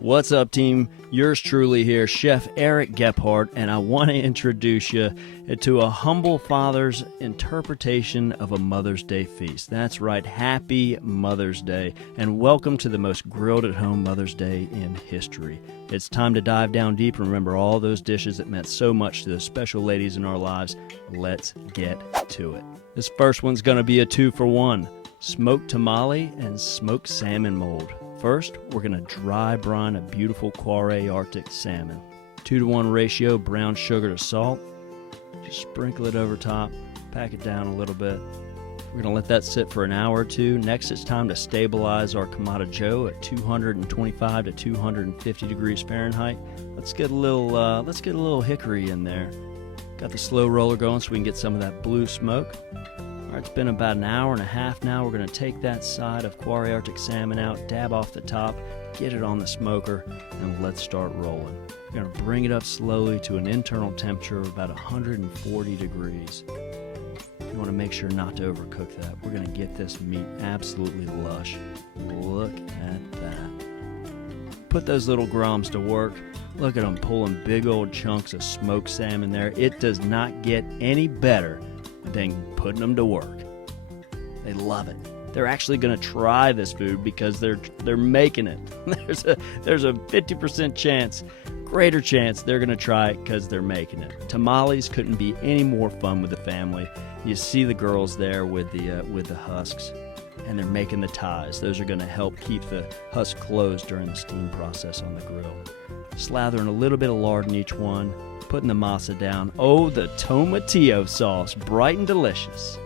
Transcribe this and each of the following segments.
What's up, team? Yours truly here, Chef Eric Gephart, and I want to introduce you to a humble father's interpretation of a Mother's Day feast. That's right, happy Mother's Day, and welcome to the most grilled at home Mother's Day in history. It's time to dive down deep and remember all those dishes that meant so much to those special ladies in our lives. Let's get to it. This first one's going to be a 2-for-1, smoked tamale and smoked salmon mold. First, we're going to dry brine a beautiful Kvarøy Arctic salmon. 2-to-1 ratio brown sugar to salt. Just sprinkle it over top, pack it down a little bit. We're going to let that sit for an hour or two. Next, it's time to stabilize our Kamado Joe at 225 to 250 degrees Fahrenheit. Let's get a little hickory in there. Got the slow roller going so we can get some of that blue smoke. All right, it's been about an hour and a half now. We're going to take that side of Kvarøy Arctic salmon out, dab off the top, get it on the smoker, and let's start rolling. We're going to bring it up slowly to an internal temperature of about 140 degrees. You want to make sure not to overcook that. We're going to get this meat absolutely lush. Look at that. Put those little groms to work. Look at them pulling big old chunks of smoked salmon there. It does not get any better than putting them to work. They love it. They're actually going to try this food because they're making it. There's a 50% chance, greater chance they're going to try it because they're making it. Tamales couldn't be any more fun with the family. You see the girls there with the husks, and they're making the ties. Those are going to help keep the husk closed during the steam process on the grill. Slathering a little bit of lard in each one, putting the masa down. Oh, the tomatillo sauce, bright and delicious.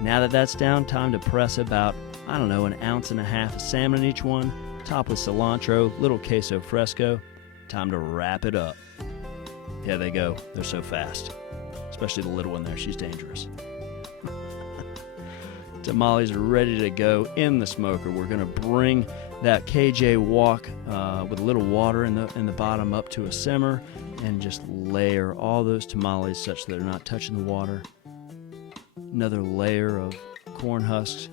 Now that that's down, time to press about, an ounce and a half of salmon in each one, top with cilantro, little queso fresco. Time to wrap it up. Yeah, they go. They're so fast. Especially the little one there. She's dangerous. Tamales are ready to go in the smoker. We're going to bring that KJ wok with a little water in the bottom up to a simmer and just layer all those tamales such that they're not touching the water. Another layer of corn husks.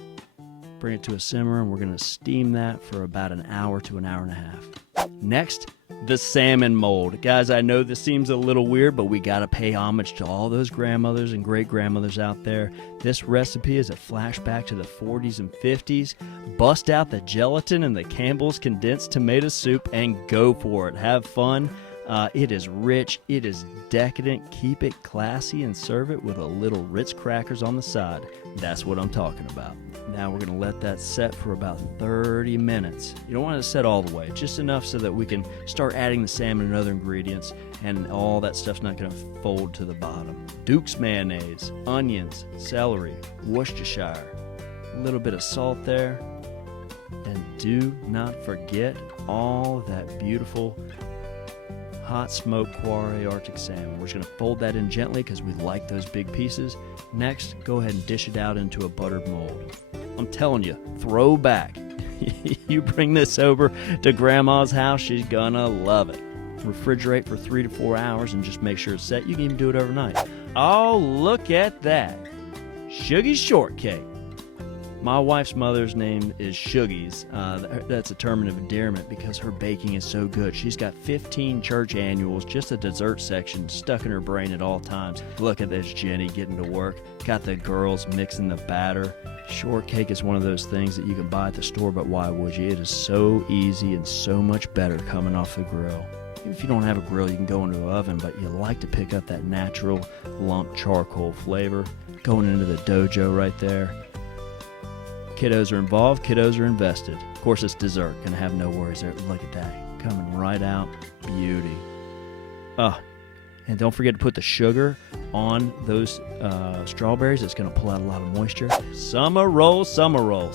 Bring it to a simmer, and we're going to steam that for about an hour to an hour and a half. Next, the salmon mold. Guys, I know this seems a little weird, but we got to pay homage to all those grandmothers and great-grandmothers out there. This recipe is a flashback to the 40s and 50s. Bust out the gelatin and the Campbell's condensed tomato soup and go for it. Have fun. It is rich, it is decadent, keep it classy and serve it with a little Ritz crackers on the side. That's what I'm talking about. Now we're going to let that set for about 30 minutes. You don't want it to set all the way, just enough so that we can start adding the salmon and other ingredients and all that stuff's not going to fold to the bottom. Duke's mayonnaise, onions, celery, Worcestershire, a little bit of salt there, and do not forget all that beautiful hot smoked Kvarøy Arctic salmon. We're just going to fold that in gently because we like those big pieces. Next, go ahead and dish it out into a buttered mold. I'm telling you, throw back. You bring this over to Grandma's house, she's gonna love it. Refrigerate for 3 to 4 hours and just make sure it's set. You can even do it overnight. Oh, look at that. SUGIES Shortcake. My wife's mother's name is SUGIES. That's a term of endearment because her baking is so good. She's got 15 church annuals, just a dessert section stuck in her brain at all times. Look at this Jenny getting to work. Got the girls mixing the batter. Shortcake is one of those things that you can buy at the store, but why would you? It is so easy and so much better coming off the grill. Even if you don't have a grill, you can go into the oven, but you like to pick up that natural lump charcoal flavor. Going into the dojo right there. Kiddos are involved, kiddos are invested. Of course, it's dessert. Gonna have no worries there. Look at that. Coming right out. Beauty. And don't forget to put the sugar on those strawberries. It's gonna pull out a lot of moisture. Summer rolls,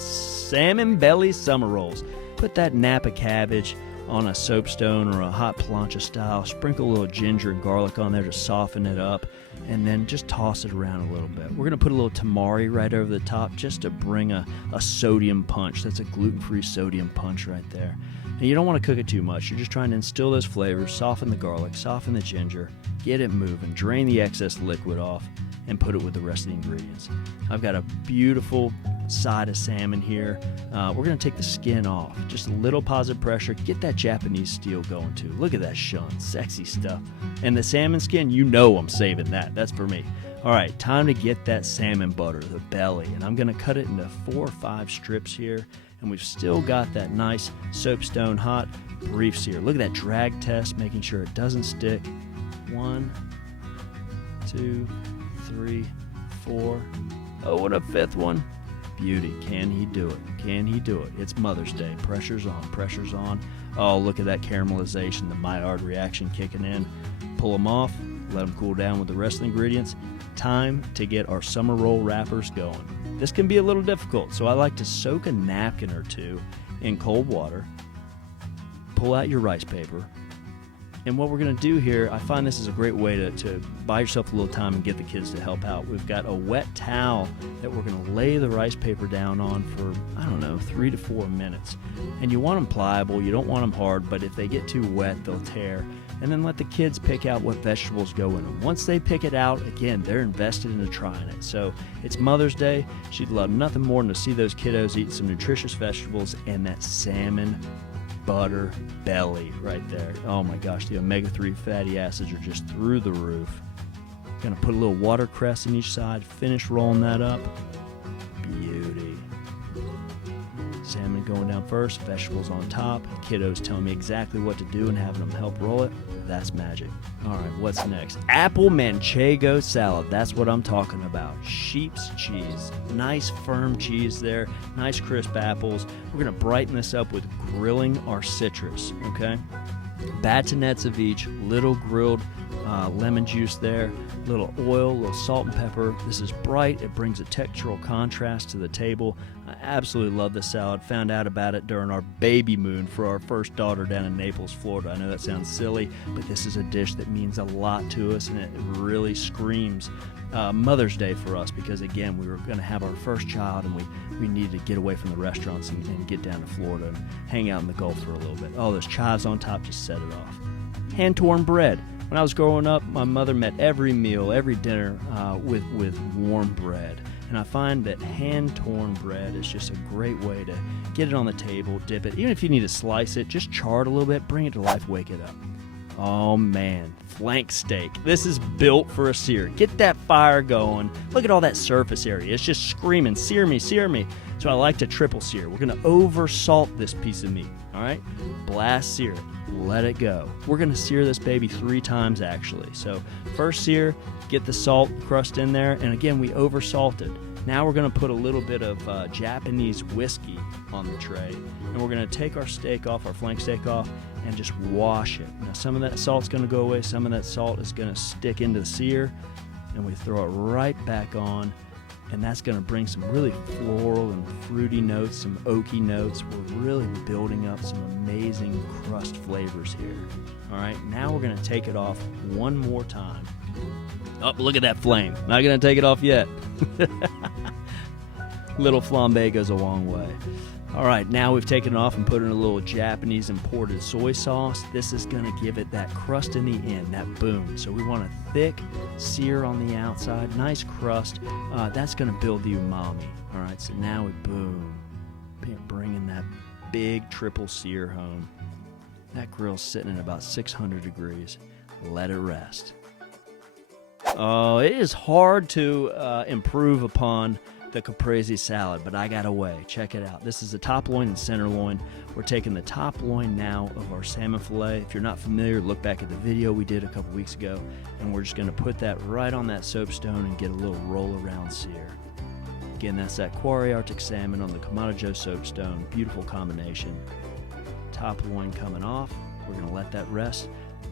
salmon belly summer rolls. Put that Napa cabbage on a soapstone or a hot plancha style. Sprinkle a little ginger and garlic on there to soften it up, and then just toss it around a little bit. We're going to put a little tamari right over the top just to bring a sodium punch. That's a gluten-free sodium punch right there. And you don't want to cook it too much. You're just trying to instill those flavors, soften the garlic, soften the ginger, get it moving, drain the excess liquid off, and put it with the rest of the ingredients. I've got a beautiful side of salmon here. We're going to take the skin off. Just a little positive pressure. Get that Japanese steel going too. Look at that shun. Sexy stuff. And the salmon skin, you know I'm saving that. That's for me. All right, time to get that salmon butter, the belly. And I'm going to cut it into 4 or 5 strips here. And we've still got that nice soapstone hot brief sear. Look at that drag test, making sure it doesn't stick. 1, 2, 3, 4. Oh, and a 5th one. Beauty. Can he do it? Can he do it? It's Mother's Day. Pressure's on. Pressure's on. Oh, look at that caramelization, the Maillard reaction kicking in. Pull them off. Let them cool down with the rest of the ingredients. Time to get our summer roll wrappers going. This can be a little difficult, so I like to soak a napkin or 2 in cold water. Pull out your rice paper. And what we're going to do here, I find this is a great way to buy yourself a little time and get the kids to help out. We've got a wet towel that we're going to lay the rice paper down on for, 3 to 4 minutes. And you want them pliable, you don't want them hard, but if they get too wet, they'll tear. And then let the kids pick out what vegetables go in them. Once they pick it out, again, they're invested into trying it. So it's Mother's Day. She'd love nothing more than to see those kiddos eat some nutritious vegetables and that salmon butter belly right there. Oh my gosh, the omega-3 fatty acids are just through the roof. Gonna put a little watercress in each side, finish rolling that up. Beauty. Salmon going down first, vegetables on top, kiddos telling me exactly what to do and having them help roll it. That's magic. All right, what's next? Apple Manchego salad. That's what I'm talking about. Sheep's cheese. Nice firm cheese there. Nice crisp apples. We're going to brighten this up with grilling our citrus, okay? Batonets of each, little grilled lemon juice there, little oil, little salt and pepper. This is bright. It brings a textural contrast to the table. I absolutely love this salad. Found out about it during our baby moon for our first daughter down in Naples, Florida. I know that sounds silly, but this is a dish that means a lot to us, and it really screams Mother's Day for us because, again, we were going to have our first child, and we needed to get away from the restaurants and get down to Florida and hang out in the Gulf for a little bit. Oh, those chives on top just set it off. Hand-torn bread. When I was growing up, my mother met every meal, every dinner with warm bread. And I find that hand-torn bread is just a great way to get it on the table, dip it. Even if you need to slice it, just char it a little bit, bring it to life, wake it up. Oh man, flank steak. This is built for a sear. Get that fire going. Look at all that surface area. It's just screaming, sear me, sear me. So I like to triple sear. We're gonna over salt this piece of meat, all right? Blast sear it, let it go. We're gonna sear this baby 3 times actually. So first sear, get the salt crust in there, and again, we over salted. Now we're gonna put a little bit of Japanese whiskey on the tray, and we're gonna take our steak off, our flank steak off, and just wash it. Now some of that salt's gonna go away, some of that salt is gonna stick into the sear, and we throw it right back on, and that's gonna bring some really floral and fruity notes, some oaky notes. We're really building up some amazing crust flavors here. All right, now we're gonna take it off one more time. Oh, look at that flame. Not gonna take it off yet. Little flambe goes a long way. All right, now we've taken it off and put in a little Japanese imported soy sauce. This is gonna give it that crust in the end, that boom. So we want a thick sear on the outside, nice crust. That's gonna build the umami. All right, so now we boom, bringing that big triple sear home. That grill's sitting at about 600 degrees. Let it rest. Oh, it is hard to improve upon the Caprese salad, but I got a way. Check it out. This is the top loin and center loin. We're taking the top loin now of our salmon fillet. If you're not familiar, look back at the video we did a couple weeks ago, and we're just going to put that right on that soapstone and get a little roll around sear. Again, that's that Kvarøy Arctic salmon on the Kamado Joe soapstone. Beautiful combination. Top loin coming off. We're going to let that rest.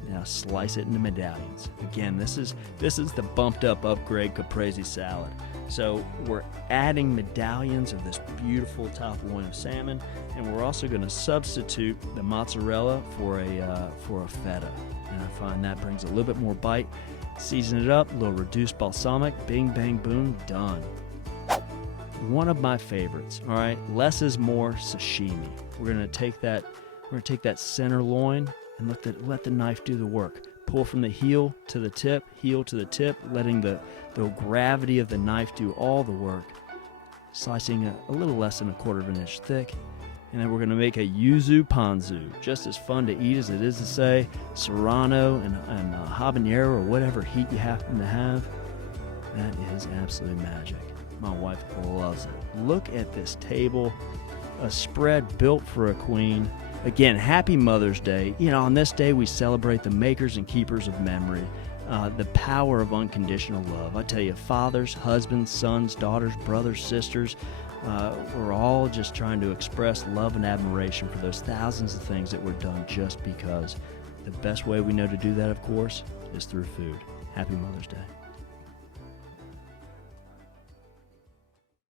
Now slice it into medallions. Again, this is the bumped up upgrade Caprese salad. So we're adding medallions of this beautiful top loin of salmon, and we're also going to substitute the mozzarella for a feta. And I find that brings a little bit more bite. Season it up, a little reduced balsamic, bing, bang, boom, done. One of my favorites. All right, less is more sashimi. We're going to take that center loin and let the knife do the work. Pull from the heel to the tip, letting the gravity of the knife do all the work. slicing a little less than 1/4 of an inch thick. And then we're going to make a Yuzu Ponzu, just as fun to eat as it is to say. Serrano and habanero or whatever heat you happen to have. That is absolutely magic. My wife loves it. Look at this table, a spread built for a queen. Again, happy Mother's Day. You know, on this day we celebrate the makers and keepers of memory, the power of unconditional love. I tell you, fathers, husbands, sons, daughters, brothers, sisters, we're all just trying to express love and admiration for those thousands of things that were done just because. The best way we know to do that, of course, is through food. Happy Mother's Day.